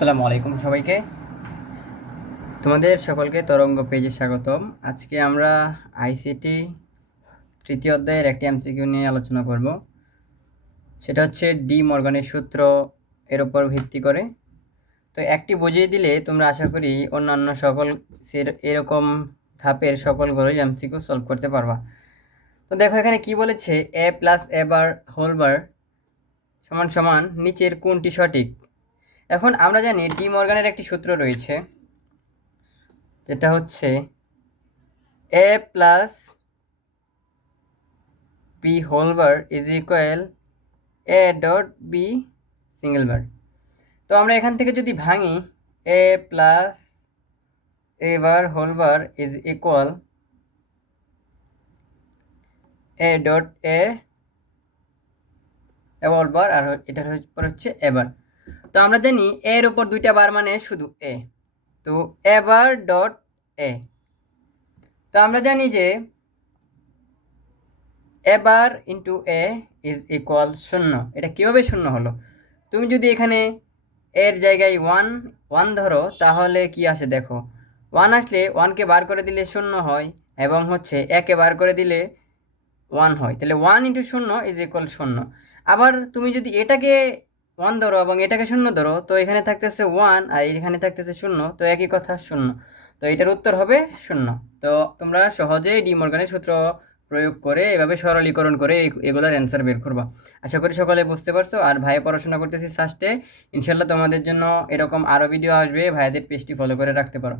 আসসালামু আলাইকুম সবাইকে। তোমাদের সকলকে তরঙ্গ পেজে স্বাগতম। আজকে আমরা আইসিটি তৃতীয় অধ্যায়ের একটি এমসিকিউ নিয়ে আলোচনা করব। সেটা হচ্ছে ডি মর্গানের সূত্র এর উপর ভিত্তি করে। তো একটি বুঝিয়ে দিলে তোমরা আশা করি অন্যান্য সকল এরকম ধাপের সকলগুলোই এমসিকিউ সলভ করতে পারবা। তো দেখো এখানে কি বলেছে, এ প্লাস এ বার হোল বার সমান সমান নিচের কোনটি সঠিক। এখন আমরা জানি ডি মর্গানের একটি সূত্র রয়েছে, যেটা হচ্ছে A plus B whole bar is equal A dot B single bar. তো আমরা এখান থেকে যদি ভাঙি, A plus A bar whole bar is equal A dot A whole bar, আর এটার পর হচ্ছে এ বার। তো আমরা জানি এর উপর দুইটা বার মানে শুধু এ, তো এ বার ডট এ। তো আমরা জানি যে A bar into A is equal 0। এটা কীভাবে 0 হলো? তুমি যদি এখানে এর জায়গায় ওয়ান ধরো, তাহলে কি আসে দেখো, 1 আসলে 1কে বার করে দিলে 0 হয়, এবং হচ্ছে একে বার করে দিলে 1 হয়। তাহলে 1 ইন্টু 0 ইজ ইকুয়াল 0। আবার তুমি যদি এটাকে 1 ধরো এবং এটাকে 0 ধরো, তো এখানে থাকতেছে 1 আর এখানে থাকতেছে 0, তো একই কথা 0। তো এটার উত্তর হবে 0। তো তোমরা সহজেই ডি মর্গানের সূত্র প্রয়োগ করে এভাবে সরলীকরণ করে এগুলোর অ্যান্সার বের করবা। আশা করি সকলে বুঝতে পারছো। আর ভাই পড়াশোনা করতেছি সাস্টে, ইনশাল্লাহ তোমাদের জন্য এরকম আরও ভিডিও আসবে, ভাইদের পেজটি ফলো করে রাখতে পারো।